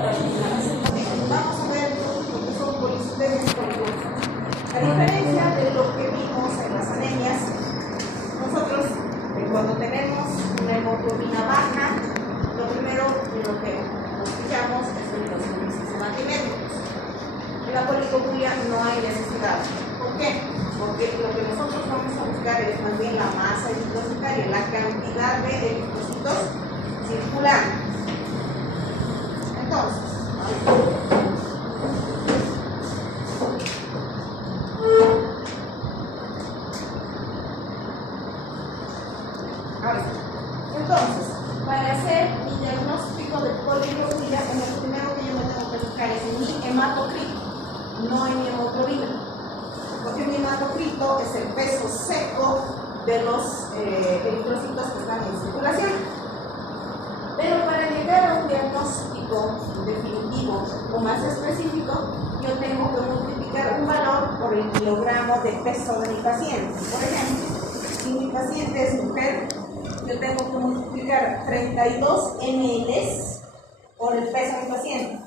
Vamos a ver lo que son policitemias poliglóticas. A diferencia de lo que vimos en las anemias, nosotros cuando tenemos una hemoglobina baja, lo primero de lo que nos fijamos es en los índices hematimétricos. En la poliglobulia no hay necesidad. ¿Por qué? Porque lo que nosotros vamos a buscar es más bien la masa eritrocitaria, la cantidad de eritrocitos circulando. Entonces, para hacer mi diagnóstico de poliglobulia, lo primero que yo me tengo que buscar es en mi hematocrito, no en mi hemoglobina. Porque mi hematocrito es el peso seco de los eritrocitos que están en circulación. Pero para llegar a un diagnóstico definitivo o más específico, yo tengo que multiplicar un valor por el kilogramo de peso de mi paciente. Por ejemplo, si mi paciente es mujer, yo tengo que multiplicar 32 ml por el peso de mi paciente.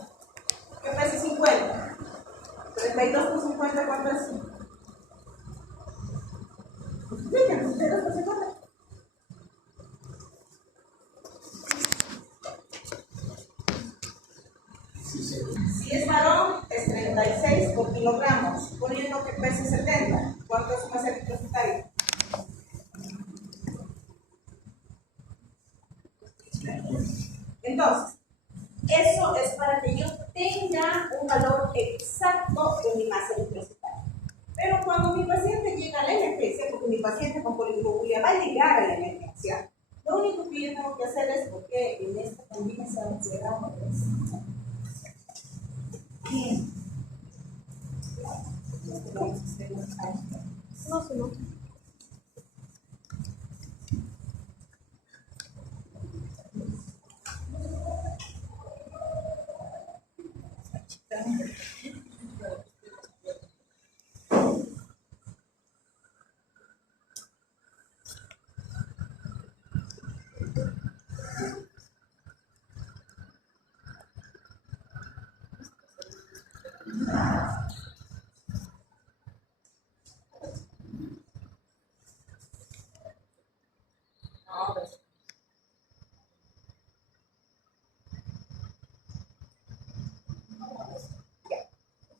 ¿Qué pesa 50? 32 por 50, ¿cuánto es? Multipliquen, 32 por 50. Si es varón, es 36 por kilogramos, poniendo que pese 70. ¿Cuánto es su masa eritrocitaria? Entonces, eso es para que yo tenga un valor exacto de mi masa eritrocitaria. Pero cuando mi paciente llega a la emergencia, porque mi paciente con poliglobulia va a llegar a la emergencia, lo único que yo tengo que hacer es, porque en esta combinación llegamos bien. No.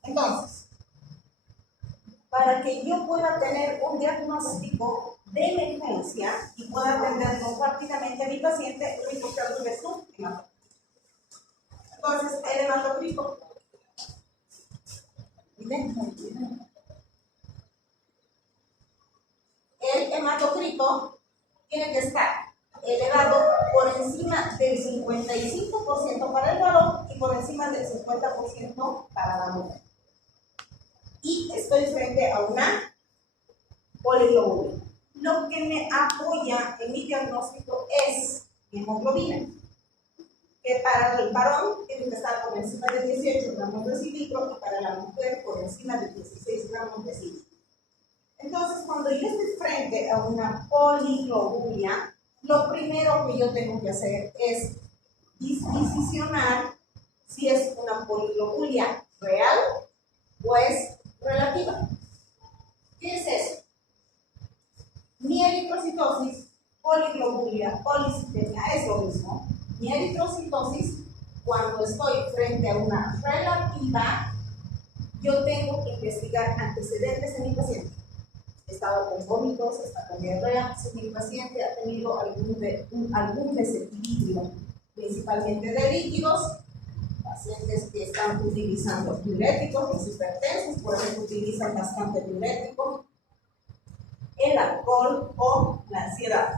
Entonces, para que yo pueda tener un diagnóstico de emergencia y pueda atenderlo rápidamente a mi paciente, lo importante es un hematocrito. Entonces, el hematocrito. El hematocrito tiene que estar elevado por encima del 55% para el varón y por encima del 50% para la mujer. Y estoy frente a una poliglobulia. Lo que me apoya en mi diagnóstico es mi hemoglobina, que para el varón tiene que estar por encima de 18 gramos de cilindro y para la mujer por encima de 16 gramos de cilindro. Entonces, cuando yo estoy frente a una poliglobulia, lo primero que yo tengo que hacer es disquisicionar si es una poliglobulia real o es relativa. ¿Qué es eso? Mi eritrocitosis, poliglobulia, policitemia es lo mismo. Mi eritrocitosis, cuando estoy frente a una relativa, yo tengo que investigar antecedentes en mi paciente. He estado con vómitos, está con diarrea, si mi paciente ha tenido algún desequilibrio, principalmente de líquidos, pacientes que están utilizando diuréticos, los hipertensos, por ejemplo, utilizan bastante diurético, el alcohol o la ansiedad.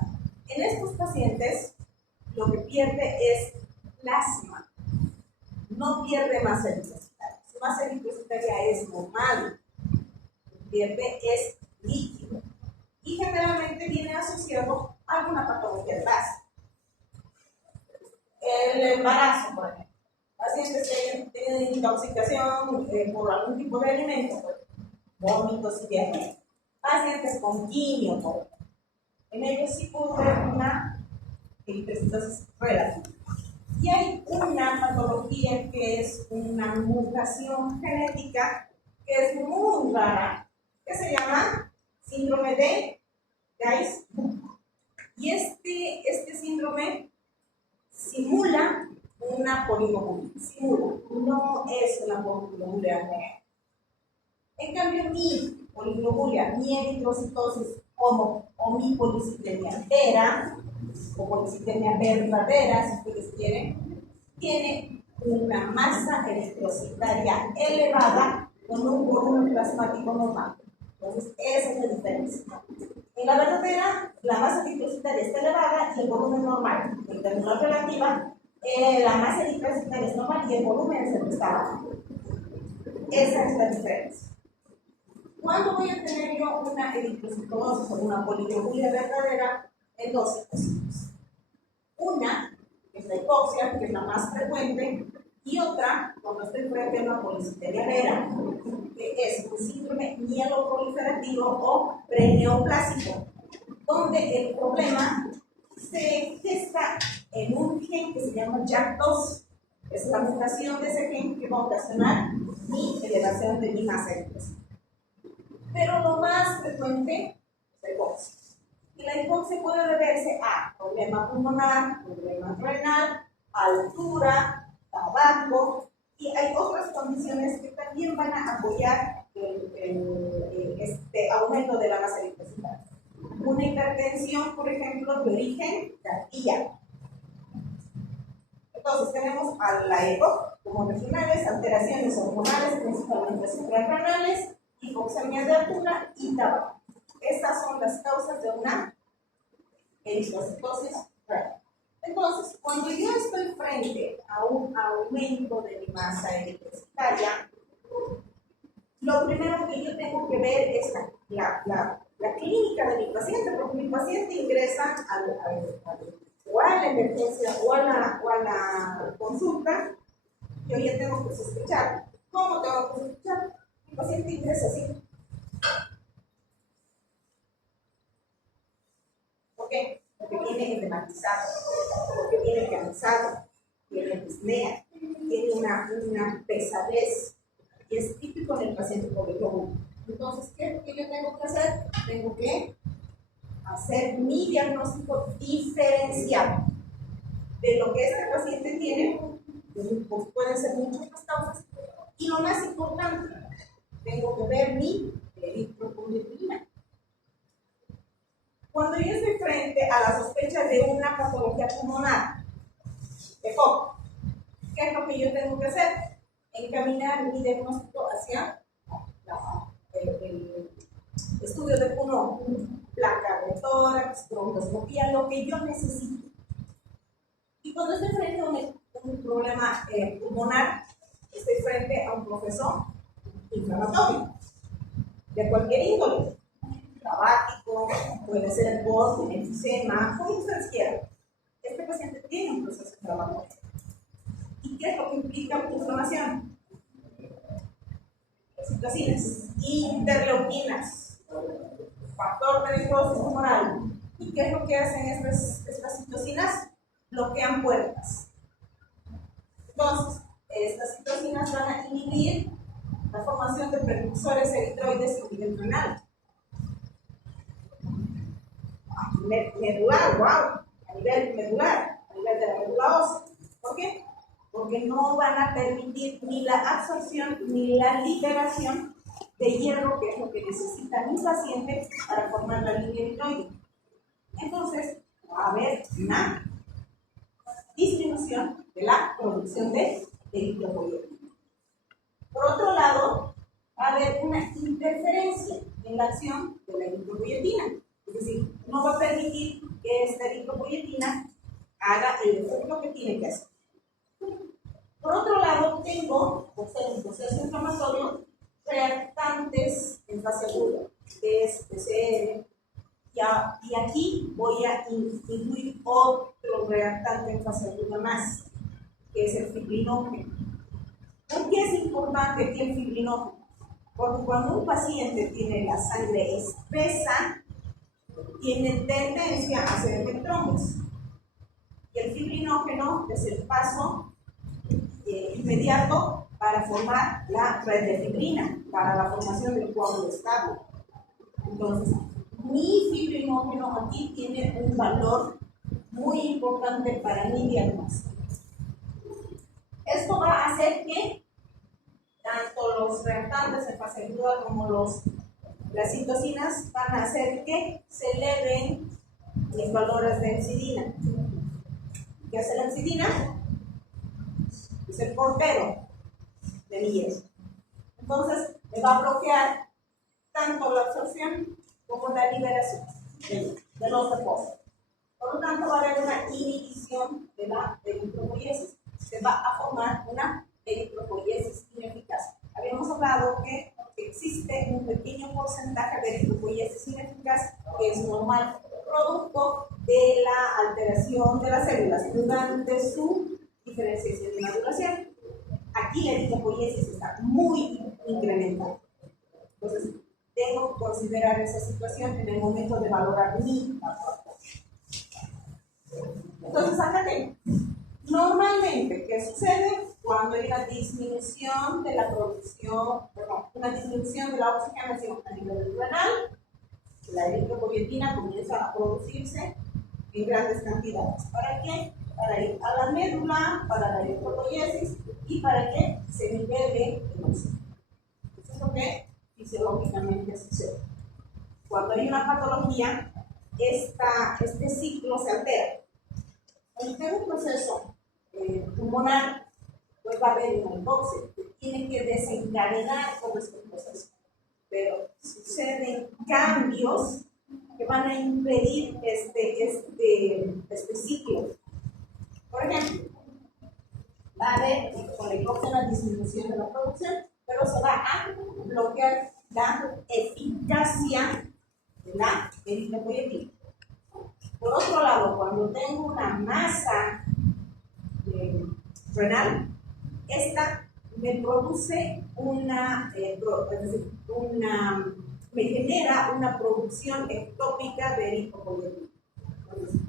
En estos pacientes, lo que pierde es plasma, no pierde masa eritrocitaria. Su masa eritrocitaria es normal, lo que pierde es líquido y generalmente viene asociado a alguna patología de base. El embarazo, por ejemplo. Pacientes que tienen intoxicación por algún tipo de alimento, vómitos y diarrea. Pacientes con quimio, por ejemplo. En ellos sí pudo haber una eritrocitosis relativa. Y hay una patología patología que es una mutación genética que es muy rara, que se llama síndrome de Guys. Y este síndrome simula una poligonuria, no es una poligonuria real. En cambio, mi poliglobulia, mi eritrocitosis o mi policitemia vera, o policitemia verdadera, si ustedes quieren, tiene una masa eritrocitaria elevada con un volumen plasmático normal. Entonces, esa es la diferencia. En la verdadera, la masa eritrocitaria está elevada y el volumen normal. En términos relativa, la masa eritrocitaria es normal y el volumen es el que está bajo. Esa es la diferencia. ¿Cuándo voy a tener yo una eritrocitosis o una poliglobulia verdadera? En dos situaciones. Una es la hipoxia, que es la más frecuente, y otra, cuando estoy frente a una policitemia vera, que es un síndrome mieloproliferativo o preneoplásico, donde el problema se gesta en un gen que se llama JAK2, es la mutación de ese gen que va a ocasionar mi elevación de mi masa eritrocitaria. Pero lo más frecuente es la hipoxia. Y la hipoxia puede deberse a problema pulmonar, problema renal, altura, tabaco, y hay otras condiciones que también van a apoyar este aumento de la masa eritrocitaria. Una hipertensión, por ejemplo, de origen cardíaco. Entonces tenemos a la EPOC, como regionales, alteraciones hormonales, principalmente suprarrenales, hipoxemia de altura y tabaco. Estas son las causas de una eritrocitosis real. Entonces, cuando yo estoy frente a un aumento de mi masa eritrocitaria, lo primero que yo tengo que ver es la clínica de mi paciente, porque mi paciente ingresa o a la emergencia o a la consulta. Yo ya tengo que sospechar. ¿Cómo tengo que sospechar? Mi paciente ingresa así. ¿Por qué? Porque viene edematizado, porque viene cansado, tiene disnea, tiene una pesadez, y es típico en el paciente poliglobulia. Entonces, ¿qué es lo que yo tengo que hacer? Tengo que hacer mi diagnóstico diferenciado de lo que este paciente tiene, pues pueden ser muchas más causas, y lo más importante, tengo que ver mi eritropoyetina. Cuando yo estoy frente a la sospecha de una patología pulmonar, EPOC, ¿qué es lo que yo tengo que hacer? Encaminar mi diagnóstico hacia el estudio de pulmón, placa de tórax, broncoscopía, lo que yo necesito. Y cuando estoy frente a un problema pulmonar, estoy frente a un proceso inflamatorio de cualquier índole. Tabáquico, puede ser por enfisema, como ustedes quieran. Este paciente tiene un proceso inflamatorio. ¿Y qué es lo que implica inflamación? Citocinas, interleuquinas, factor de necrosis tumoral. ¿Y qué es lo que hacen estas citocinas? Bloquean puertas. Entonces, estas citocinas van a inhibir la formación de precursores eritroides a nivel renal. Medular, wow, a nivel medular, a nivel de la médula ósea. ¿Por qué? Porque no van a permitir ni la absorción ni la liberación de hierro, que es lo que necesita mi paciente para formar la línea eritroide. Entonces, va a haber una disminución de la producción de eritropoyetina. Por otro lado, va a haber una interferencia en la acción de la eritropoyetina. Es decir, no va a permitir que esta eritropoyetina haga el efecto que tiene que hacer. Por otro lado, tengo, por ser un proceso inflamatorio, reactantes en fase aguda, que es PCR. Y aquí voy a incluir otro reactante en fase aguda más, que es el fibrinógeno. ¿Por qué es importante aquí el fibrinógeno? Porque cuando un paciente tiene la sangre espesa, tiene tendencia a hacer electrones. Y el fibrinógeno es el paso inmediato para formar la redlefibrina, para la formación del coágulo estable. Entonces, mi fibrinógeno aquí tiene un valor muy importante para mi diagnóstico. Esto va a hacer que tanto los reactantes en fase aguda como las citocinas van a hacer que se eleven mis valores de hepcidina. ¿Qué hace la hepcidina? Es el portero de mi yeso. Entonces, me va a bloquear tanto la absorción como la liberación de los depósitos. Por lo tanto, va a haber una inhibición de la eritropoiesis. Se va a formar una eritropoiesis ineficaz. Habíamos hablado que existe un pequeño porcentaje de eritropoiesis ineficaz que es normal, producto de la alteración de las células durante su diferenciación y maduración. Aquí la eritropoiesis está muy incrementada. Entonces, tengo que considerar esa situación en el momento de valorar mi aportación. Entonces, acá tengo. Normalmente, ¿qué sucede? Cuando hay una disminución de la producción, una disminución de la oxigenación a nivel renal, la eritropoietina comienza a producirse en grandes cantidades. ¿Para qué? Para ir a la médula, para la eritropoiesis y para que se libere el oxígeno. Eso es lo que fisiológicamente sucede. Cuando hay una patología, este ciclo se altera. Cuando hay un proceso pulmonar, pues va a haber una hipoxia que tiene que desencadenar todo este proceso. Pero suceden cambios que van a impedir este ciclo. Por ejemplo, va a haber con la hipoxia una disminución de la producción, pero se va a bloquear la eficacia de la eritropoietina. Por otro lado, cuando tengo una masa renal, esta me produce me genera una producción ectópica de eritropoietina. Entonces,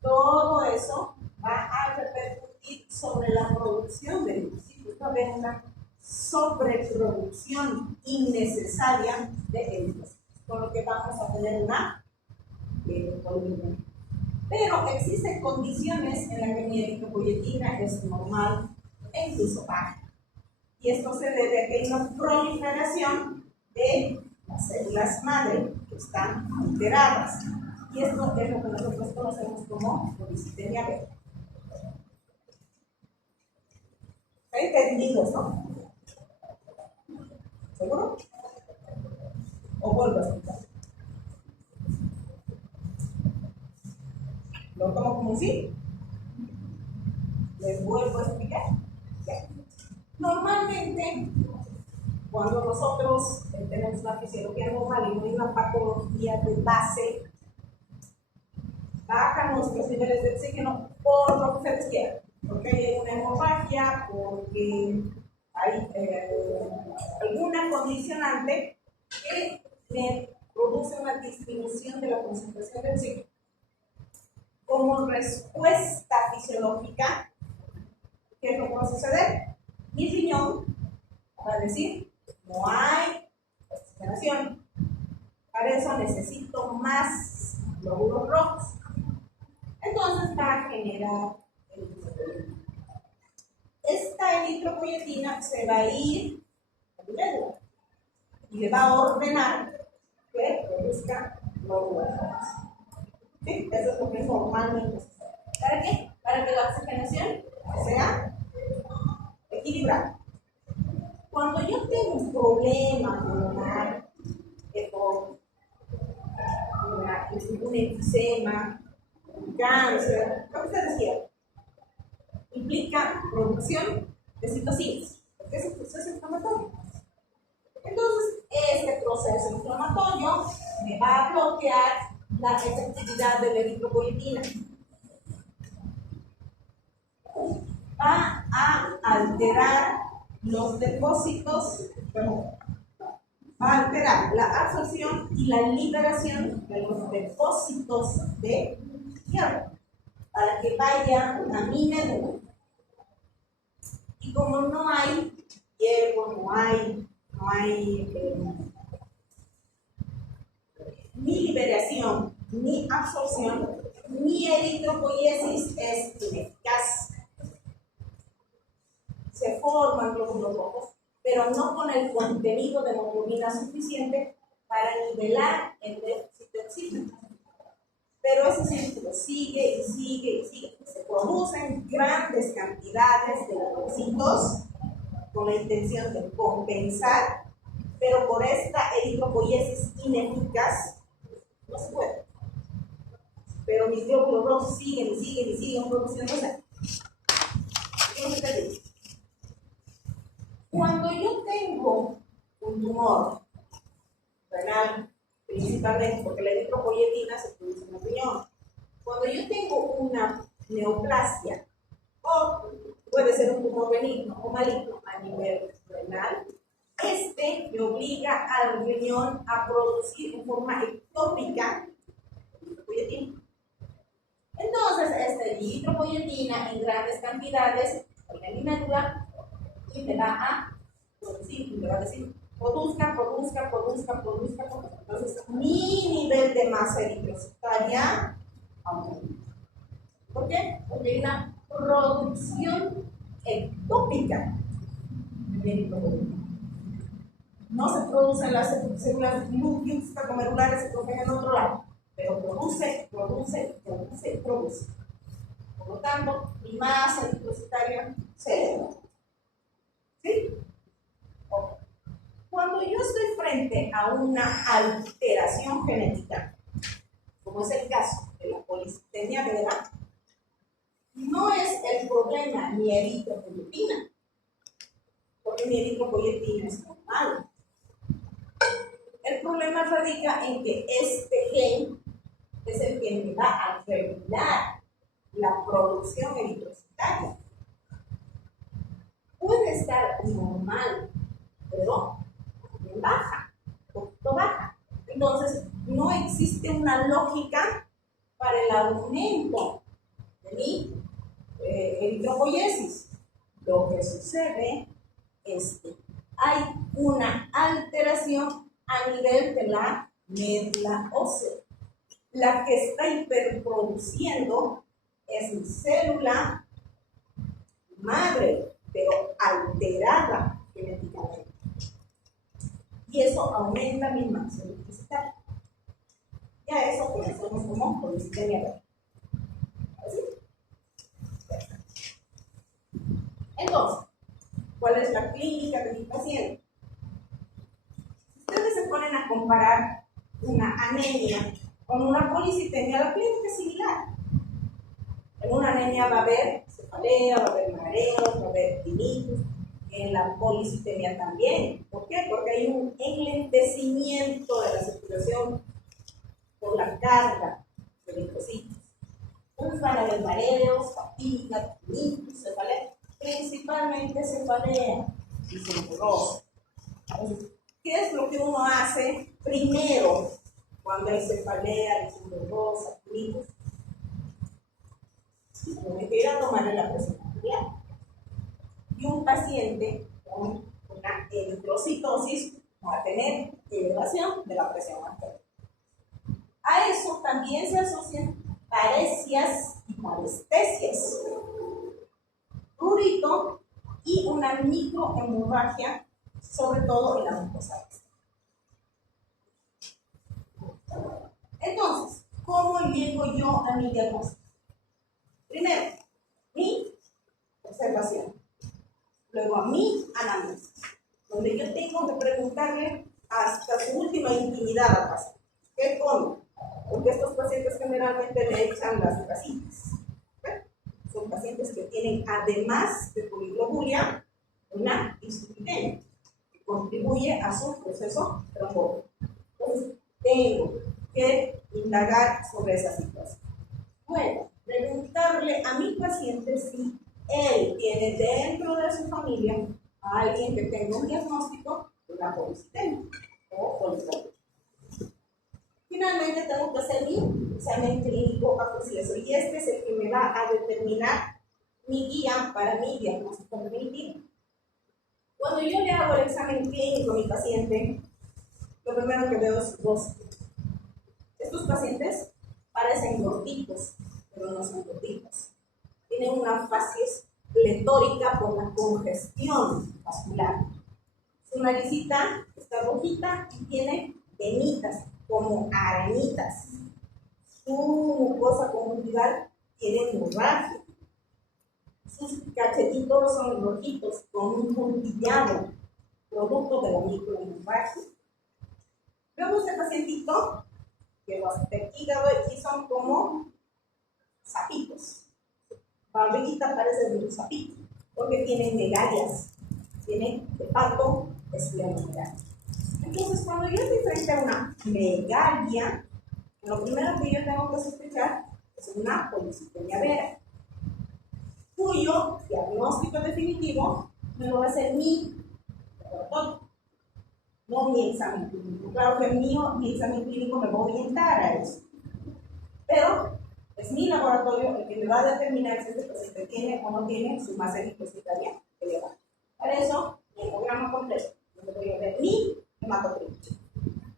todo eso va a repercutir sobre la producción de eritrocitos. Va a haber una sobreproducción innecesaria de eritrocitos, con lo que vamos a tener una poliemia. Pero existen condiciones en las que mi eritropoietina es normal e incluso baja. Y esto se debe a que hay una proliferación de las células madre que están alteradas. Y esto es lo que nosotros conocemos como policitemia beta. ¿Está entendido esto? ¿Seguro? ¿O vuelvo a explicar? ¿Lo tomo como un sí? ¿Les vuelvo a explicar? ¿Sí? Normalmente, cuando nosotros tenemos una fisiología normal y no hay una patología de base, bajan nuestros niveles de oxígeno por lo que ustedes quieran. Porque hay una hemorragia, porque hay alguna condicionante que me produce una disminución de la concentración de oxígeno. Como respuesta fisiológica, ¿qué es lo que va a suceder? Mi riñón va a decir, no hay oxigenación, para eso necesito más glóbulos rojos. Entonces va a generar eritropoietina. Esta eritropoietina se va a ir a mi médula y le va a ordenar que produzca glóbulos rojos. ¿Sí? Eso es lo que normalmente sucede. ¿Para qué? Para que la oxigenación sea equilibrada. Cuando yo tengo un problema pulmonar, un enfisema, un cáncer, lo que ustedes quieran, implica producción de citocinas, porque es un proceso inflamatorio. Entonces, este proceso inflamatorio me va a bloquear la efectividad de la eritropoietina. Va a alterar los depósitos, va a alterar la absorción y la liberación de los depósitos de hierro para que vaya a mi médula. Y como no hay hierro, no hay ni liberación, ni absorción, ni eritropoiesis es ineficaz. Se forman glóbulos rojos, pero no con el contenido de hemoglobina suficiente para nivelar el déficit de oxígeno. Pero ese círculo sigue y sigue y sigue. Se producen grandes cantidades de leucocitos con la intención de compensar, pero por esta eritropoiesis ineficaz no se puede. Pero mis glóbulos rojos siguen y siguen y siguen produciéndose. Cuando yo tengo un tumor renal, principalmente porque la eritropoietina se produce en el riñón, cuando yo tengo una neoplasia, o puede ser un tumor benigno o maligno a nivel renal, me obliga al riñón a producir en forma ectópica eritropoietina. Entonces, esta eritropoietina en grandes cantidades en mi médula y me va a producir, me va a decir, produzca. Entonces, mi nivel de masa eritrocitaria aumenta. ¿Por qué? Porque hay una producción ectópica de eritropoietina. No se producen las células glomerulares, se producen en otro lado, pero produce. Por lo tanto, mi masa eritrocitaria se eleva. ¿Sí? Cuando yo estoy frente a una alteración genética, como es el caso de la policitemia vera, no es el problema mi eritropoietina, porque mi eritropoietina es normal. El problema radica en que este gen es el que me va a regular la producción eritrocitaria. Puede estar normal, pero baja, un poquito baja. Entonces, no existe una lógica para el aumento de mi eritropoiesis. Lo que sucede es que hay una alteración a nivel de la médula ósea. La que está hiperproduciendo es mi célula madre, pero alterada genéticamente. Y eso aumenta mi masa eritrocitaria. Ya eso conocemos como policitemia vera. ¿Así? Entonces, ¿cuál es la clínica de mi paciente? Ustedes se ponen a comparar una anemia con una policitemia, la clínica es similar. En una anemia va a haber cefalea, va a haber mareos, va a haber tinnitus. En la policitemia también. ¿Por qué? Porque hay un enlentecimiento de la circulación por la carga de linfocitos. Entonces van a haber mareos, fatiga, tinnitus, cefalea, principalmente cefalea y sonrosa. ¿Qué es lo que uno hace primero cuando hay cefalea, sonrosa, tinnitus? Tiene que ir a tomarle la presión arterial. Y un paciente con una eritrocitosis va a tener elevación de la presión arterial. A eso también se asocian paresias y parestesias, prurito y una microhemorragia, sobre todo en las mucosas. Entonces, ¿cómo llego yo a mi diagnóstico? Primero, mi observación. Luego a mi análisis, donde yo tengo que preguntarle hasta su última intimidad al paciente. ¿Qué come? Porque estos pacientes generalmente le echan las grasitas. Son pacientes que tienen, además de poliglobulia, una insuficiencia que contribuye a su proceso trombótico. Entonces, tengo que indagar sobre esa situación. Bueno, preguntarle a mi paciente si él tiene dentro de su familia a alguien que tenga un diagnóstico de una policitemia o policlómica. Finalmente tengo que hacer mi examen clínico acucioso y este es el que me va a determinar mi guía para mi diagnóstico definitivo. Cuando yo le hago el examen clínico a mi paciente, lo primero que veo es rostro. Estos pacientes parecen gorditos, pero no son gorditos. Tienen una facies pletórica por la congestión vascular. Su naricita está rojita y tiene venitas, como arenitas. Su mucosa conjuntival tiene hemorragia. Sus cachetitos son rojitos, con un puntillado, producto de la microhemorragia. Luego este pacientito, que va a ser hígado y son como sapitos. Barriguita parece de un sapito, porque tienen megalias, tienen hepato esplenomegalia. Entonces, cuando yo estoy frente a una megalia, lo primero que yo tengo que sospechar es una policitemia vera, cuyo diagnóstico definitivo me lo va a hacer mi laboratorio, no mi examen clínico. Claro que mi examen clínico me va a orientar a eso, pero es mi laboratorio el que me va a determinar si este paciente tiene o no tiene su masa eritrocitaria elevada. Para eso, mi hemograma completo, donde voy a ver mi hematocrito.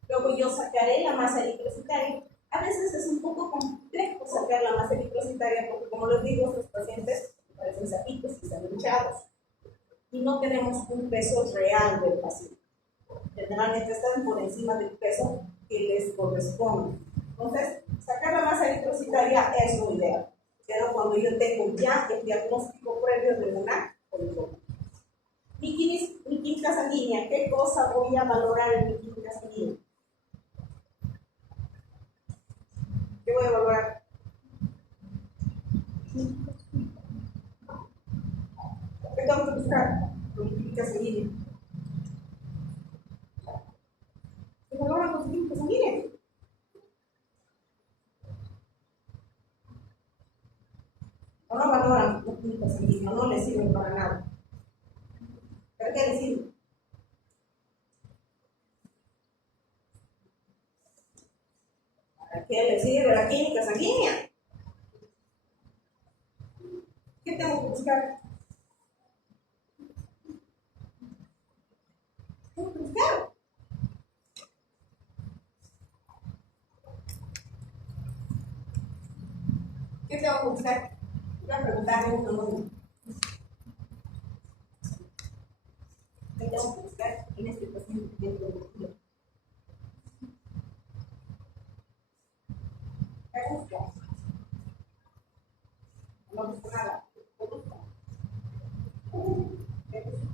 Luego yo sacaré la masa eritrocitaria. A veces es un poco complejo sacar la masa eritrocitaria porque, como les digo, estos pacientes parecen sapitos y están hinchados. Y no tenemos un peso real del paciente. Generalmente están por encima del peso que les corresponde. Entonces, sacar la masa eritrocitaria es lo ideal. Pero cuando yo tengo ya el diagnóstico previo de una policomia. Mi química sanguínea, ¿qué cosa voy a valorar en mi química sanguínea? ¿Qué voy a valorar? ¿Qué tengo que buscar con mi química sanguínea? ¿Qué valoran con su química sanguínea? O no valoran la química sanguínea, no les sirven para nada. ¿Para qué les sirve? ¿Para qué les sirve la química sanguínea? ¿Qué tengo que buscar? Tengo que buscar. ¿Qué tengo que buscar? Voy a preguntarle uno a uno. ¿Qué tengo que buscar en este paciente dentro del estudio? ¿Qué busco? No busco nada. ¿Qué busco? ¿Qué busco?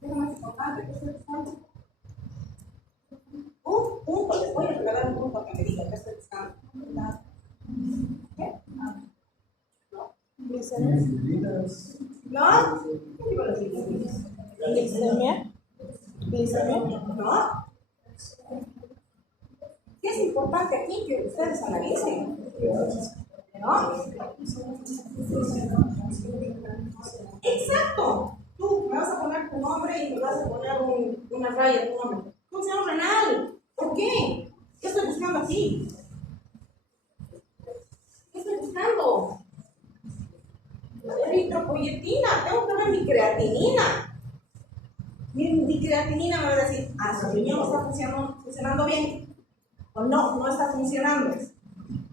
¿Qué es más importante que estoy buscando? Un punto, les voy a regalar un punto que me diga que estoy buscando. ¿Qué? ¿No? ¿No? ¿Qué digo los glicerías? ¿Glicemia? ¿Glicemia? ¿No? ¿Qué es importante aquí que ustedes analicen? ¿No? Exacto. Tú me vas a poner tu nombre y me vas a poner una raya tu nombre. Función renal. ¿Por qué? ¿Qué estoy buscando aquí? ¿Qué estoy buscando? Eritropoyetina. Tengo que ver mi creatinina. Mi creatinina me va a decir, su riñón está funcionando bien. O no, no está funcionando.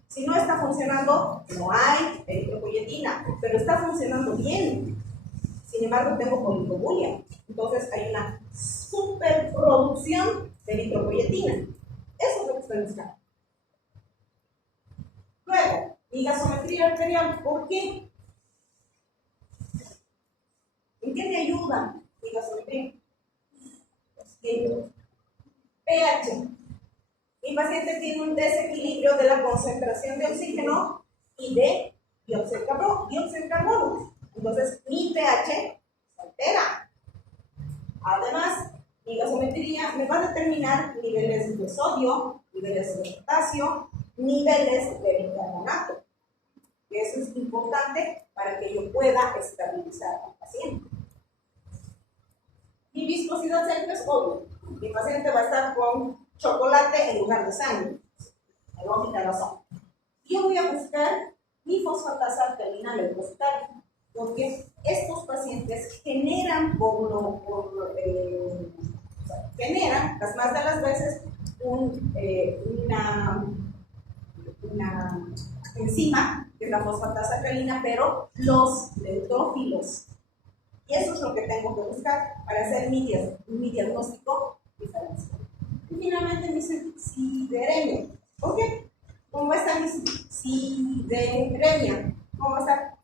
Si no está funcionando, no hay eritropoyetina, pero está funcionando bien. Sin embargo, tengo policobulia. Entonces hay una superproducción de eritropoyetina. Eso es lo que estoy buscando. Luego, mi gasometría arterial, ¿por qué? ¿En qué me ayuda mi gasometría? pH. Mi paciente tiene un desequilibrio de la concentración de oxígeno y de dióxido de carbono. Entonces, mi pH se altera. Además, mi gasometría me va a determinar niveles de sodio, niveles de potasio, niveles de bicarbonato. Eso es importante para que yo pueda estabilizar al paciente. Mi viscosidad cerca es obvio. Mi paciente va a estar con chocolate en lugar de sangre. La lógica razón. Yo voy a buscar mi fosfatasa alcalina leucocitaria, porque estos pacientes generan generan las más de las veces una enzima, que es la fosfatasa alcalina, pero los neutrófilos. Y eso es lo que tengo que buscar para hacer mi diagnóstico diferencial. Y finalmente mi sideremia. ¿Ok? ¿Cómo está mi sideremia? ¿Cómo está?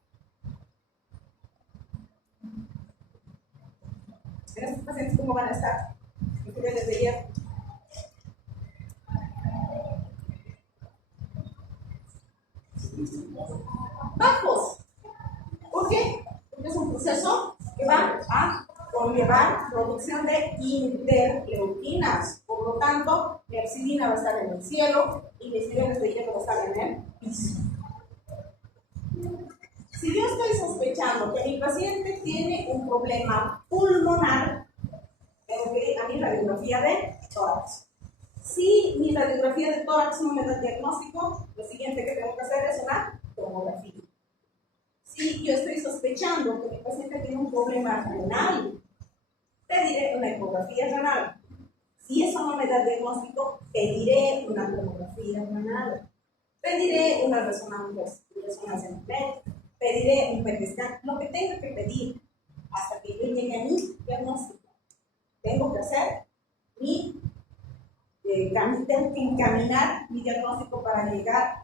En estos pacientes, ¿cómo van a estar? Niveles de hierro. Bajos. ¿Por qué? Porque es un proceso que va a conllevar producción de interleuquinas. Por lo tanto, mi epsilina va a estar en el cielo y mis niveles de hierro van a estar en el piso. Si yo estoy sospechando que mi paciente tiene un problema pulmonar, tengo que ir a mi radiografía de tórax. Si mi radiografía de tórax no me da diagnóstico, lo siguiente que tengo que hacer es una tomografía. Si yo estoy sospechando que mi paciente tiene un problema renal, pediré una ecografía renal. Si eso no me da diagnóstico, pediré una tomografía renal. Pediré una resonancia magnética. Pediré un PET scan, lo que tenga que pedir hasta que yo llegue a mi diagnóstico. Tengo que hacer tengo que encaminar mi diagnóstico para llegar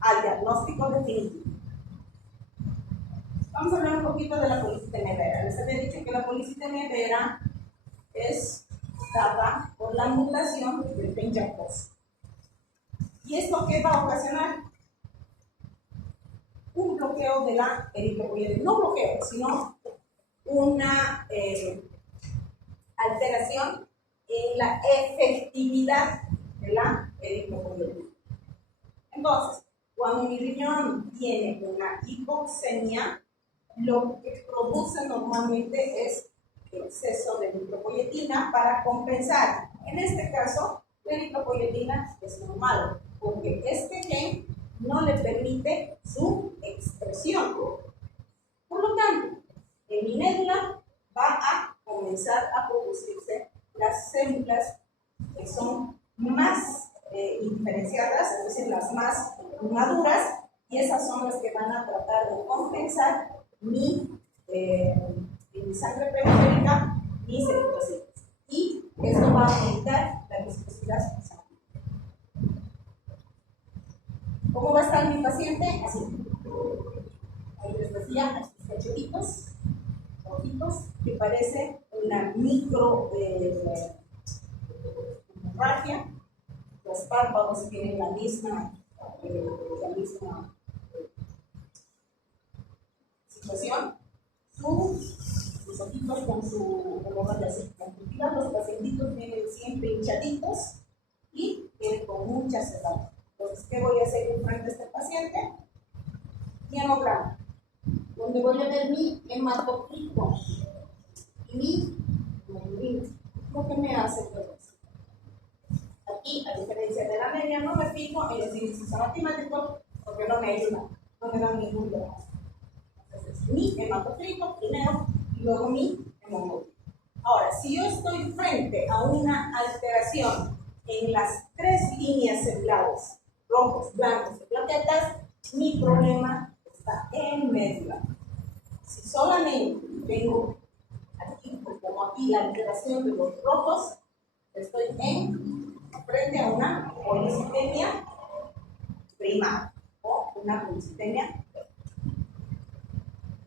al diagnóstico definitivo. Vamos a hablar un poquito de la policitemia vera. Les había dicho que la policitemia vera es dada por la mutación del gen Jacobs. ¿Y esto qué va a ocasionar? Un bloqueo de la eritropoyetina. No bloqueo, sino una alteración en la efectividad de la eritropoyetina. Entonces, cuando mi riñón tiene una hipoxemia, lo que produce normalmente es exceso de eritropoyetina para compensar. En este caso, la eritropoyetina es normal, porque este gen no le permite su expresión. Por lo tanto, en mi médula va a comenzar a producirse las células que son más indiferenciadas, es decir, las más maduras, y esas son las que van a tratar de compensar mi sangre periférica, mis eritrocitos. Y esto va a aumentar la viscosidad sanguínea. ¿Cómo va a estar mi paciente? Así. Ahí les decía, estos cachetitos rojitos, que parece una micro hemorragia. Los párpados tienen la misma situación. Sus ojitos con su hemorragia así constructiva, los pacientitos vienen siempre hinchaditos y vienen con mucha sedad. Entonces, ¿qué voy a hacer en frente a este paciente? Hemograma, donde voy a ver mi hematocrito y mi hemoglobina. ¿Por qué me hace todo eso? Aquí, a diferencia de la media, no me fijo en los índices matemáticos porque no me ayudan, no me dan ningún trabajo. Entonces, mi hematocrito primero y luego mi hemoglobina. Ahora, si yo estoy frente a una alteración en las tres líneas celulares, rojos, blancos y plaquetas, mi problema está en médula. Si solamente tengo aquí, como aquí, la alteración de los rojos, estoy frente a una policitemia primaria o una policitemia.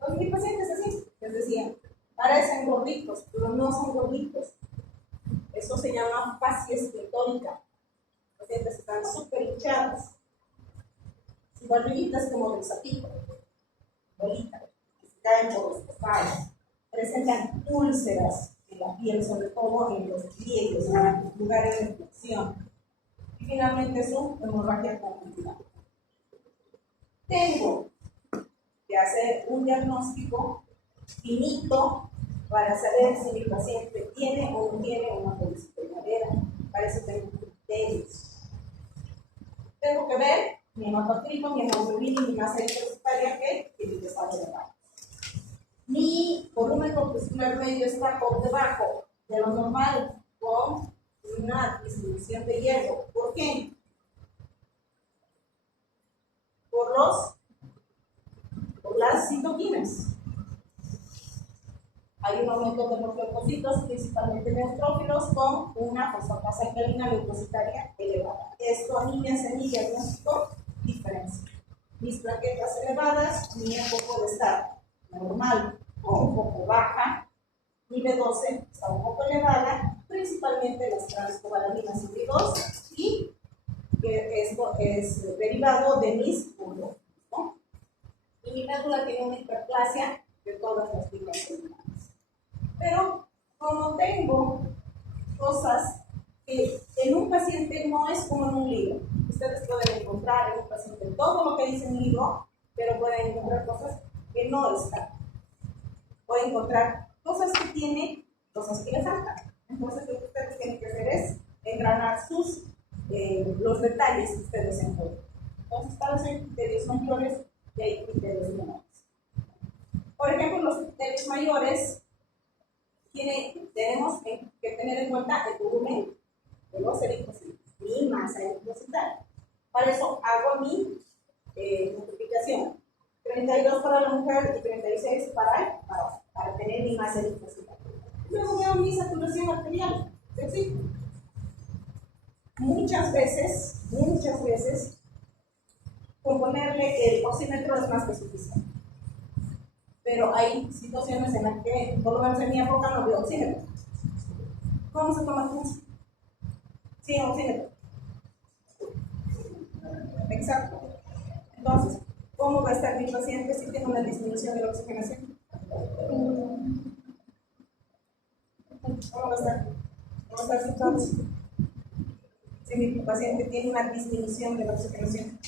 Los mis pacientes así, les decía, parecen gorditos, pero no son gorditos. Eso se llama fascia esclerótica. Los pacientes están súper hinchados. Su barriguita es como del sapito, bolita, que se caen por los costados. Presentan úlceras en la piel, sobre todo en los pliegues, en los lugares de infección. Y finalmente su hemorragia conjuntival. Tengo que hacer un diagnóstico finito para saber si mi paciente tiene o no tiene una policitemia vera. Para eso tengo criterios. Tengo que ver mi hematocrito, mi hemoglobina y mi masa eritrocitaria que tiene que estar elevada. Mi volumen corpuscular medio está por debajo de lo normal con una distribución de hierro. ¿Por qué? Por las citoquinas. Hay un aumento de los leucocitos, principalmente neutrófilos, con una fosfatasa alcalina leucocitaria elevada. Esto a mí me hace mi diagnóstico diferencia. Mis plaquetas elevadas, mi EPO puede estar normal o un poco baja. Mi B12 está un poco elevada, principalmente las transcobalaminas I2, y que esto es derivado de mis pulmones, ¿no? Y mi médula tiene una hiperplasia de todas las fibras celulares. Pero como tengo cosas que en un paciente no es como en un libro, ustedes pueden encontrar en un paciente todo lo que dice un libro, pero pueden encontrar cosas que no están. Pueden encontrar cosas que tiene, cosas que le faltan. Entonces lo que ustedes tienen que hacer es engranar los detalles que ustedes encuentran. Entonces para los criterios mayores y hay criterios menores. Por ejemplo, los criterios mayores tenemos que tener en cuenta el volumen de los eritrocitos, mi masa eritrocitaria. Para eso hago mi multiplicación. 32 para la mujer y 36 para tener mi masa eritrocitaria. Luego veo mi saturación arterial. ¿Sí? Muchas veces, con ponerle el oxímetro es más que suficiente. Pero hay situaciones en las que, por lo menos en mi época, no veo oxímetro. ¿Cómo se toma tu? Sí, oxímetro. Exacto. Entonces, ¿cómo va a estar mi paciente si tiene una disminución de la oxigenación? ¿Cómo va a estar? ¿Cómo va a estar entonces? Si mi paciente tiene una disminución de la oxigenación.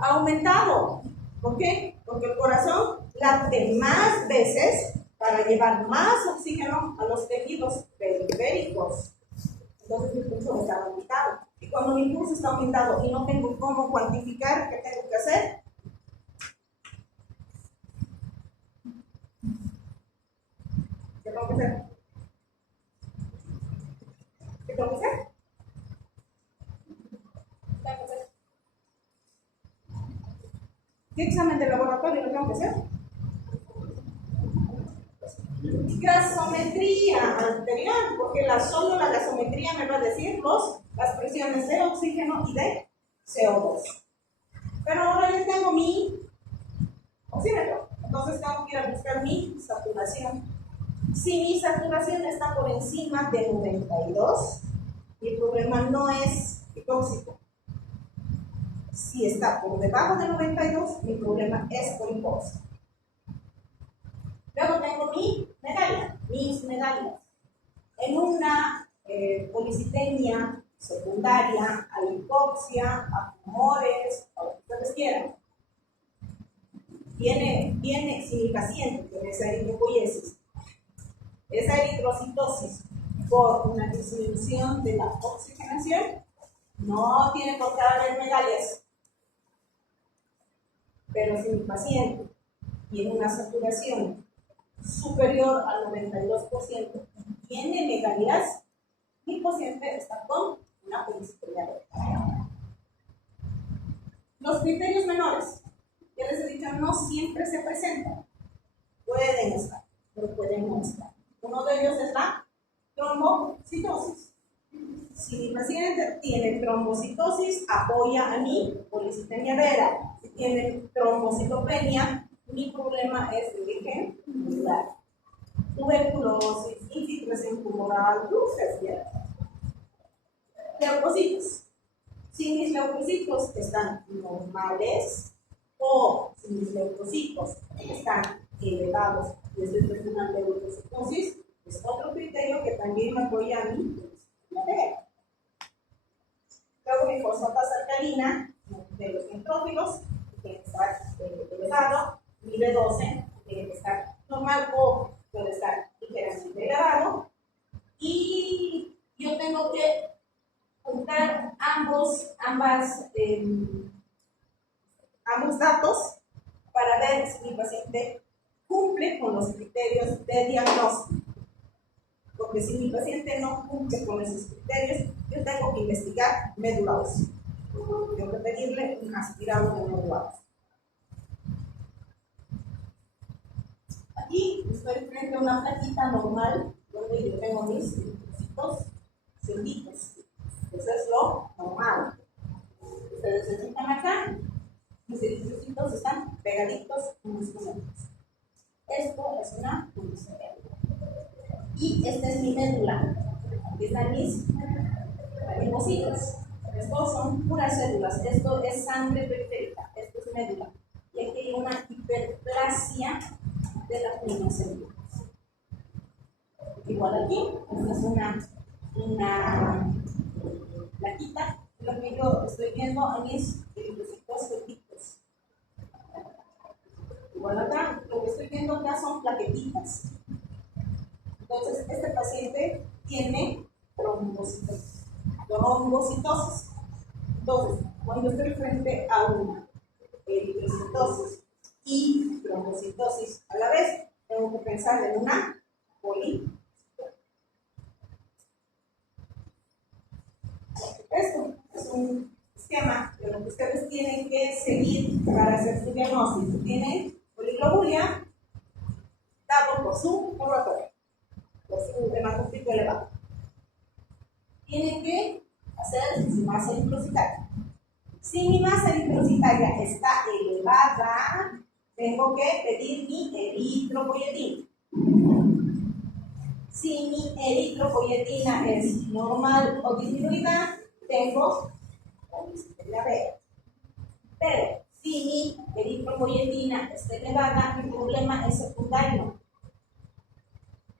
Ha aumentado. ¿Por qué? Porque el corazón late más veces para llevar más oxígeno a los tejidos periféricos. Entonces mi pulso está aumentado. Y cuando mi pulso está aumentado y no tengo cómo cuantificar, ¿qué tengo que hacer? ¿Qué tengo que hacer? ¿Qué tengo que hacer? ¿Qué examen de laboratorio lo tengo que hacer? Gasometría arterial, porque solo la gasometría me va a decir las presiones de oxígeno y de CO2. Pero ahora ya tengo mi oxímetro, entonces tengo que ir a buscar mi saturación. Si mi saturación está por encima de 92, mi problema no es tóxico. Si está por debajo de 92, mi problema es por hipoxia. Luego tengo mis medallas. En una policitemia secundaria, a hipoxia, a tumores, a lo que ustedes quieran. Viene si mi paciente tiene esa eritropoiesis, esa eritrocitosis por una disminución de la oxigenación, no tiene por qué haber medallas. Pero si mi paciente tiene una saturación superior al 92% y tiene megalías, mi paciente está con una policitemia vera. Los criterios menores, que les he dicho, no siempre se presentan. Pueden estar, pero pueden no estar. Uno de ellos es la trombocitosis. Si mi paciente tiene trombocitosis, apoya a mi policitemia vera. Si tiene trombocitopenia, mi problema es de origen tubular. Tuberculosis, infiltración tumoral, luces, leucocitos. Si mis leucocitos están normales o si mis leucocitos están elevados y estoy presentando leucocitosis, es otro criterio que también me apoya a mí. Luego mi fosfatasa alcalina de los neutrófilos tiene que estar elevado, mi B12 tiene que estar normal o puede estar ligeramente elevado. Y yo tengo que juntar ambos datos para ver si mi paciente cumple con los criterios de diagnóstico. Porque si mi paciente no cumple con esos criterios, yo tengo que investigar médula ósea. Tengo que pedirle un aspirado de médula ósea. Aquí estoy frente a una plaquita normal donde yo tengo mis eritrocitos cerditos. Eso es lo normal. Ustedes se sientan acá, mis eritrocitos están pegaditos unos con otros. Esto es una pulsera. Y esta es mi médula. Aquí están mis linfocitos. Estos son puras células. Esto es sangre periférica. Esto es médula. Y aquí hay una hiperplasia de las mismas células. Igual aquí, esta es una plaquita. Lo que yo estoy viendo en mis linfocitos cerditos. Igual acá, lo que estoy viendo acá son plaquetitas. Entonces, este paciente tiene trombocitosis. Entonces, cuando estoy frente a una eritrocitosis y trombocitosis a la vez, tengo que pensar en una policitosis. Esto es un esquema de lo que ustedes tienen que seguir para hacer su diagnóstico. Tienen poliglobulia dado por su laboratorio, por su hematocrito elevado. Tienen que hacer su masa eritrocitaria. Si mi masa eritrocitaria está elevada, tengo que pedir mi eritropoyetina. Si mi eritropoyetina es normal o disminuida, tengo la B. Pero si mi eritropoyetina está elevada, mi problema es secundario.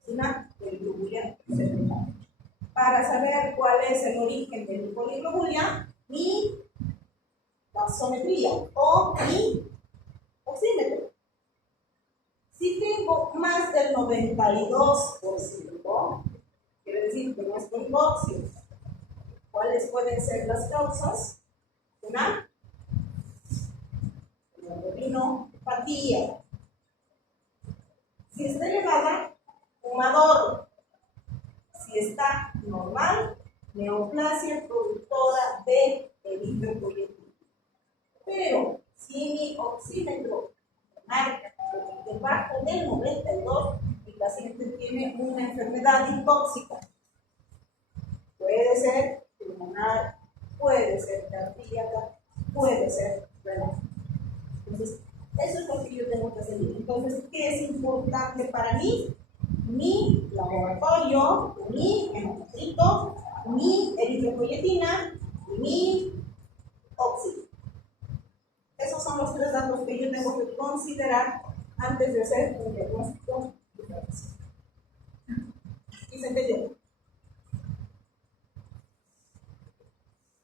Es una poliglobulia secundaria. Para saber cuál es el origen de mi poliglobulia, mi gasometría o mi oxímetro. Si tengo más del 92%, quiere decir que no es poliboxio. ¿Cuáles pueden ser las causas? Una hemoglobinopatía. Si está elevada, fumador. Si está normal, neoplasia productora de eritropoyetina. Pero si mi oxímetro marca debajo del 92, el paciente tiene una enfermedad hipoxica. Puede ser pulmonar, puede ser cardíaca, puede ser renal. Entonces, eso es lo que yo tengo que seguir. Entonces, ¿qué es importante para mí? Mi laboratorio, mi hematocrito, mi eritropoyetina y mi óxido. Esos son los tres datos que yo tengo que considerar antes de hacer un diagnóstico diferencial. ¿Y se entendió?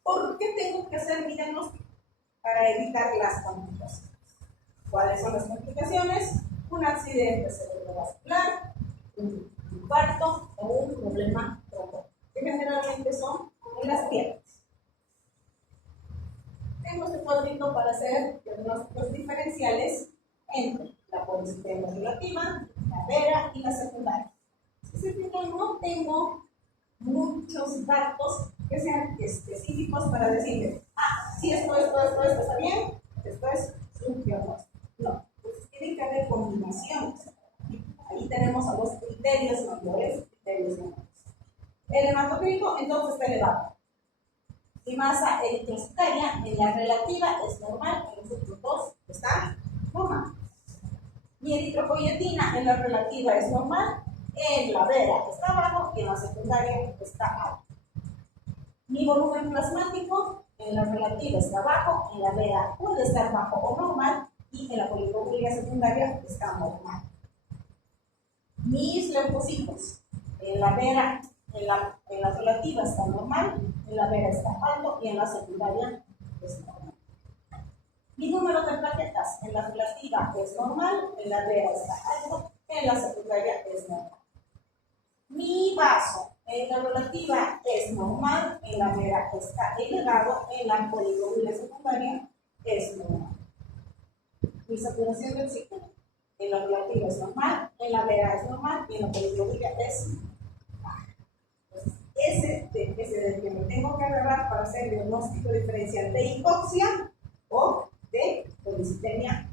¿Por qué tengo que hacer mi diagnóstico? Para evitar las complicaciones. ¿Cuáles son las complicaciones? Un accidente cerebrovascular, un infarto o un problema trombótico, que generalmente son en las piernas. Tengo este cuadrito para hacer diagnósticos diferenciales entre la policitemia relativa, la vera y la secundaria. No tengo muchos datos que sean específicos para decirle, si esto está bien, esto es un diagnóstico. No, pues tienen que haber combinaciones. Ahí tenemos a los criterios mayores, criterios menores. El hematocrito entonces está elevado. Mi masa eritrocitaria en la relativa es normal, en los otros dos está normal. Mi eritropoyetina en la relativa es normal, en la vera está bajo y en la secundaria está alto. Mi volumen plasmático en la relativa está bajo, en la vera puede estar bajo o normal y en la poliglobulia secundaria está normal. Mis leucocitos en la vera, en la relativa está normal, en la vera está alto y en la secundaria está normal. Mi número de plaquetas en la relativa es normal, en la vera está alto, en la secundaria es normal. Mi vaso en la relativa es normal, en la vera está elevado, en la poliglobula secundaria es normal. Mi saturación del ciclo en la relativa es normal, en la vera es normal y en la poliglobula es baja. Ese es el que me tengo que agarrar para hacer el diagnóstico diferencial de hipoxia o de policitemia.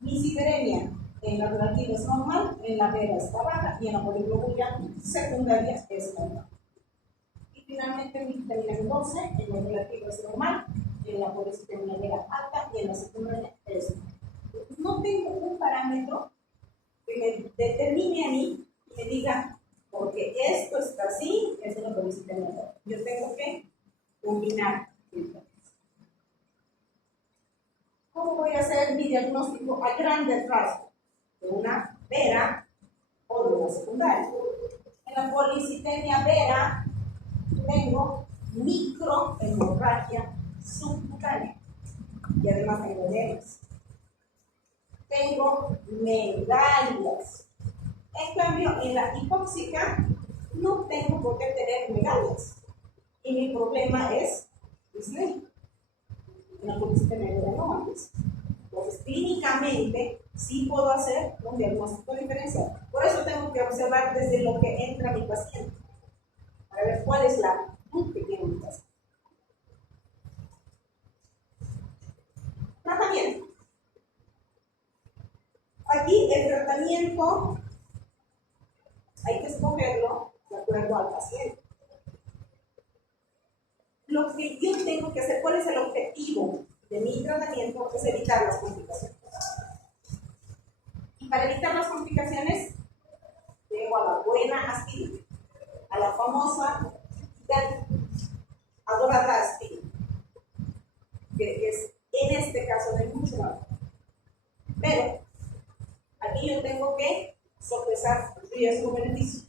Mi citremia en la relativa es normal, en la vera está baja y en la poliglobula secundaria es normal. Y finalmente mi vitamina B12 en la relativa es normal, en la policitemia vera alta y en la secundaria es normal. No tengo un parámetro que me determine a mí y me diga, porque esto está así, es una policitemia vera. Yo tengo que combinar. ¿Cómo voy a hacer mi diagnóstico a grandes rasgos? De una vera o de una secundaria. En la policitemia vera tengo microhemorragia subcutánea y además tengo edemas. Tengo megalias. En cambio, en la hipóxica no tengo por qué tener megalias. Y mi problema es disney. En la policitemia vera no antes. Entonces, clínicamente, sí puedo hacer un diagnóstico diferencial. Por eso tengo que observar desde lo que entra mi paciente, para ver cuál es la actitud que tiene mi paciente. Tratamiento. Aquí el tratamiento hay que escogerlo de acuerdo al paciente. Lo que yo tengo que hacer, ¿cuál es el objetivo de mi tratamiento? Es evitar las complicaciones. Y para evitar las complicaciones, tengo a la buena aspirina, a la famosa adorada aspirina, que es en este caso de mucho valor. Pero aquí yo tengo que sopesar riesgo-beneficio.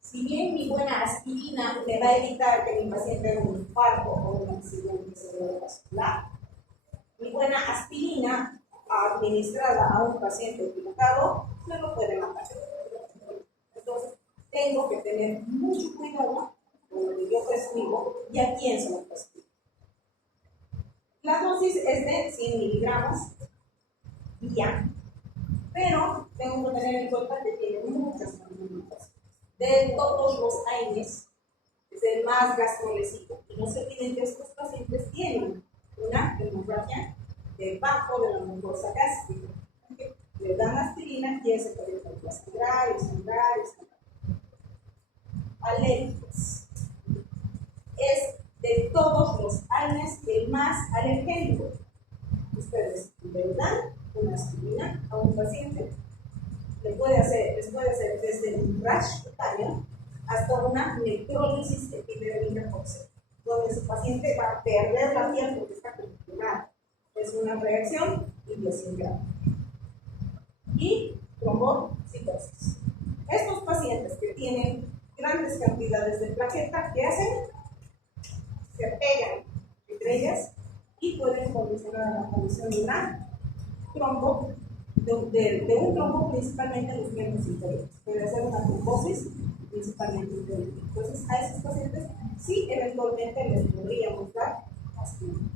Si bien mi buena aspirina me va a evitar que mi paciente tenga un infarto o un accidente cerebrovascular, mi buena aspirina administrada a un paciente equivocado me lo puede matar. Entonces, tengo que tener mucho cuidado con lo que yo prescribo y a quién se lo prescribo. La dosis es de 100 miligramos día, pero tengo que tener en cuenta que tiene muchas limitaciones. De todos los AINES, es el más gastrolesivo. Y no se olviden que estos pacientes tienen una hemorragia debajo de la mucosa gástrica. Le dan aspirina y ese puede sangrar. Alérgicos. Es de todos los AINES el más alergénico. Ustedes le dan una aspirina a un paciente, les puede hacer desde un rash cutáneo hasta una necrólisis epidérmica tóxica, donde su paciente va a perder la piel porque está contaminada. Es una reacción idiosincrática. Y trombocitosis. Estos pacientes que tienen grandes cantidades de plaqueta, ¿qué hacen? Se pegan entre ellas y pueden condicionar la condición de una trombo, de un trombo principalmente en los miembros inferiores. Puede hacer una trombosis principalmente inferior. Entonces, a esos pacientes sí eventualmente les podríamos dar aspirina.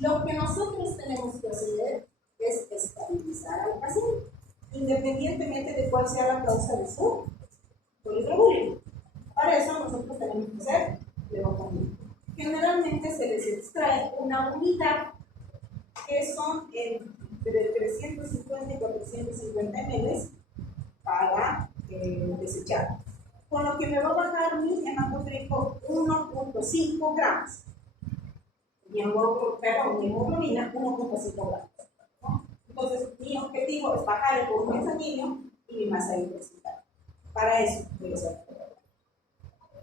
Lo que nosotros tenemos que hacer es estabilizar al paciente, independientemente de cuál sea la causa de su poliglobulina. Para eso nosotros tenemos que hacer levantamiento. Generalmente se les extrae una unidad que son entre 350 y 450 ml para desechar. Con lo que me va a bajar mi hematocrito 1.5 gramos. Mi hemoglobina 1.5 gramos. ¿No? Entonces, mi objetivo es bajar el volumen sanguíneo y mi masa hidroxitada. Para eso voy a hacer.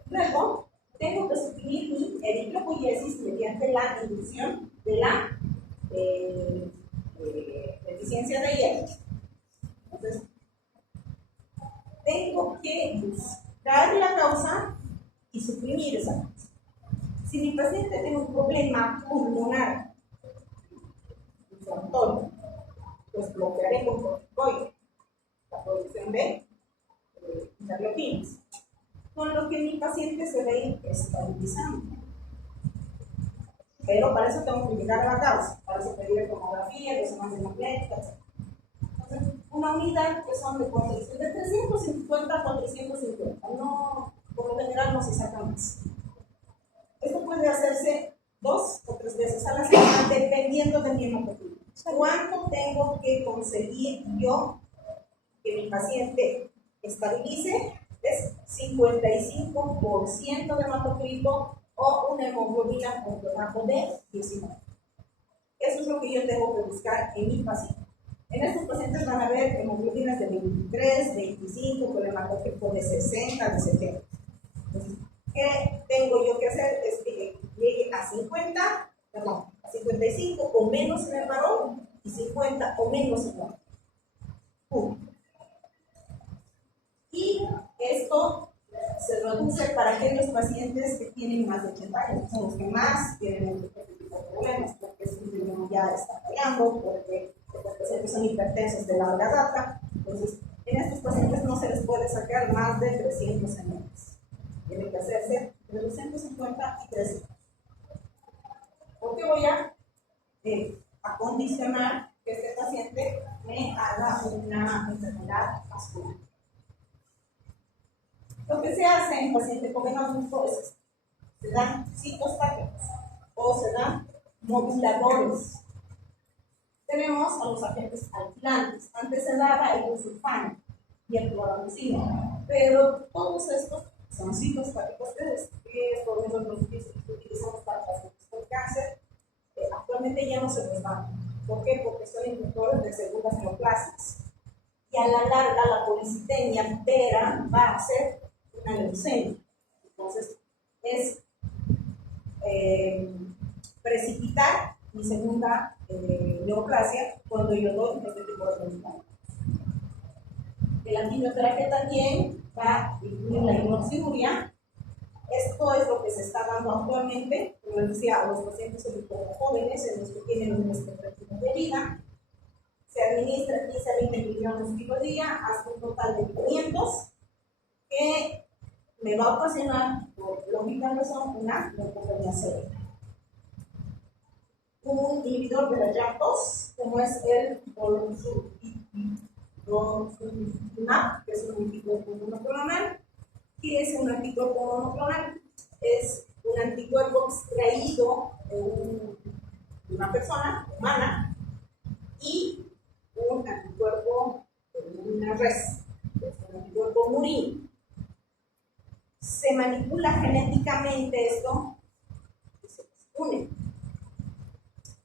Luego, tengo que suprimir mi eritropoiesis mediante la inducción de la deficiencia de hierro. Entonces, tengo que buscar la causa y suprimir esa causa. Si mi paciente tiene un problema pulmonar inflamatorio, pues bloquearé con corticoides la producción de interleuquinas, con lo que mi paciente se va a ir estabilizando. Pero para eso tengo que llegar a la causa, para eso pedir tomografía, resonancia magnética, etc. Entonces, una unidad que son de 350 a 450, no, por lo general no se saca más. Esto puede hacerse 2 o 3 veces a la semana, dependiendo de mi hemografía. ¿Cuánto tengo que conseguir yo que mi paciente estabilice? Es 55% de hematocrito o una hemoglobina por debajo de 19. Eso es lo que yo tengo que buscar en mi paciente. En estos pacientes van a haber hemoglobinas de 23, 25, con hematocrito de 60, de 70. Entonces, ¿qué tengo yo que hacer? Es que llegue a 50, perdón, a 55 o menos en el varón y 50 o menos en el varón. Y esto se reduce para aquellos pacientes que tienen más de 80 años, son los que más tienen este tipo de problemas, porque su riñón ya está fallando, porque estos pacientes son hipertensos de larga data. Entonces, en estos pacientes no se les puede sacar más de 300 ml. Tiene que hacerse de 250 y 300. Porque voy a condicionar que este paciente me haga una enfermedad vascular. Lo que se hace en pacientes con adulto es se dan citostáticos o se dan moduladores. Tenemos a los agentes alquilantes. Antes se daba el busulfano y el cloramicina, pero todos estos son citostáticos que nosotros utilizamos para pacientes con cáncer. Actualmente ya no se les dan. ¿Por qué? Porque son inductores de segundas neoplasias. Y a la larga la policitemia vera va a ser una leucemia. Entonces, es precipitar mi segunda neoplasia cuando yo doy este tipo de medicamentos. La quimioterapia también va a incluir la inmunosuria. Esto es lo que se está dando actualmente, como les decía, a los pacientes jóvenes, en los que tienen un expectativa de vida. Se administra 15 a 20 millones de por día, hasta un total de 500, que me va a ocasionar, por lógica razón, una neutropenia severa. Un inhibidor de la JAK2, como es el Bronzumab, que es un anticuerpo monoclonal. ¿Qué es un anticuerpo monoclonal? Es un anticuerpo extraído de una persona humana y un anticuerpo de una res, es un anticuerpo murino. Se manipula genéticamente esto y se une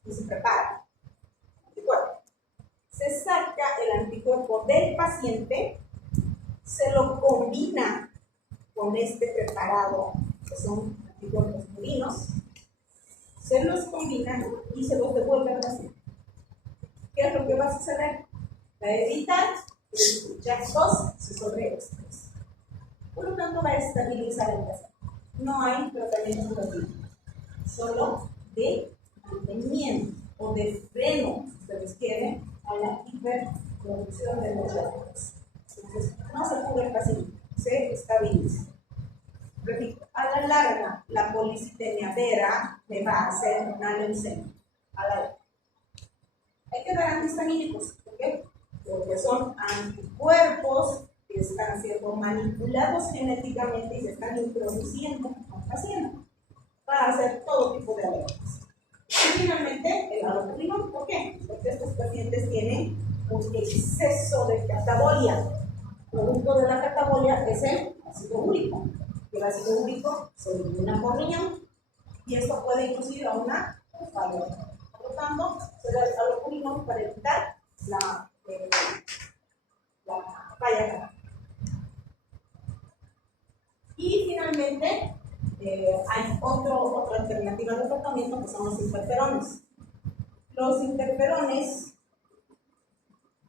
y se prepara anticuerpo. Se saca el anticuerpo del paciente, se lo combina con este preparado, que son anticuerpos murinos, se los combina y se los devuelve al paciente. ¿Qué es lo que va a suceder? Va a evitar que el JAK2 se sobreexprese. Por lo tanto, va a estabilizar el paciente. No hay tratamiento curativo, solo de mantenimiento o de freno, si ustedes quieren, a la hiperproducción de los JAK2. Entonces, no se cura el paciente, se estabiliza. Repito, a la larga, la policitemia vera me va a hacer una leucemia. A la larga. Hay que dar antihistamínicos. ¿Por qué? Porque son anticuerpos que están siendo manipulados genéticamente y se están introduciendo al paciente para hacer todo tipo de alergias. Y finalmente, el allopurinol. ¿Por qué? Porque estos pacientes tienen un exceso de catabolia. Producto de la catabolia es el ácido úrico. El ácido úrico se elimina por riñón y esto puede inducir a una falla. Por lo tanto, se da el allopurinol para evitar la falla. Y finalmente, hay otra alternativa de tratamiento que son los interferones. Los interferones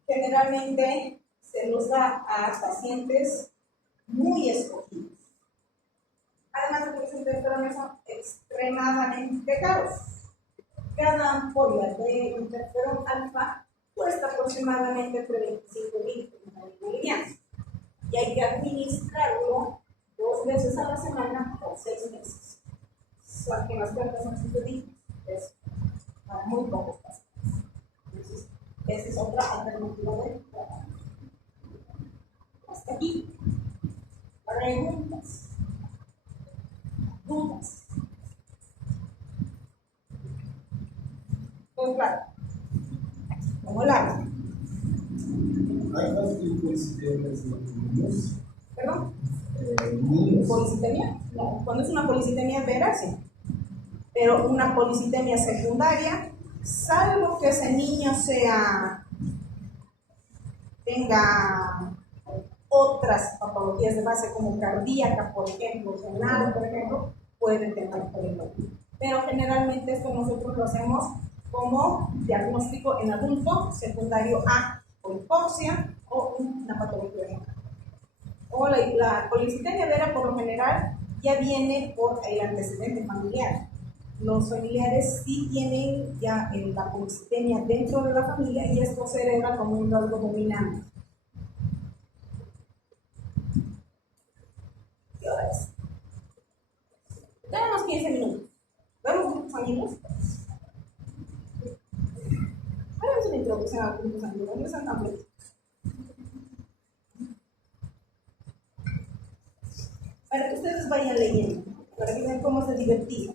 generalmente se los da a pacientes muy escogidos. Además de que los interferones son extremadamente caros. Cada ampolla de interferón alfa cuesta aproximadamente entre 25.000 y 30.000 bolivianos. Y hay que administrarlo 2 veces a la semana por 6 meses. Son que las cuentas son súper es para muy pocos pacientes. Entonces, esa es otra alternativa de tratamiento. Hasta aquí. Preguntas. Dudas. Pues claro. ¿Cómo la hago? Hay más tipos de niños. ¿Perdón? Niños. ¿Policitemia? No. Cuando es una policitemia vera, sí. Pero una policitemia secundaria, salvo que ese niño tenga otras patologías de base como cardíaca, por ejemplo, renal, por ejemplo, puede tener problema. Pero generalmente esto nosotros lo hacemos como diagnóstico en adulto secundario a o hipoxia o una patología renal. O la policitemia vera por lo general ya viene por el antecedente familiar. Los familiares sí tienen ya la policitemia dentro de la familia y esto se hereda como un rasgo dominante. ¿Qué hora es? Tenemos 15 minutos. ¿Vemos grupos sanguíneos? Hagamos una introducción a los grupos sanguíneos, no son tan buenos. Para que ustedes vayan leyendo, para que vean cómo se divertía.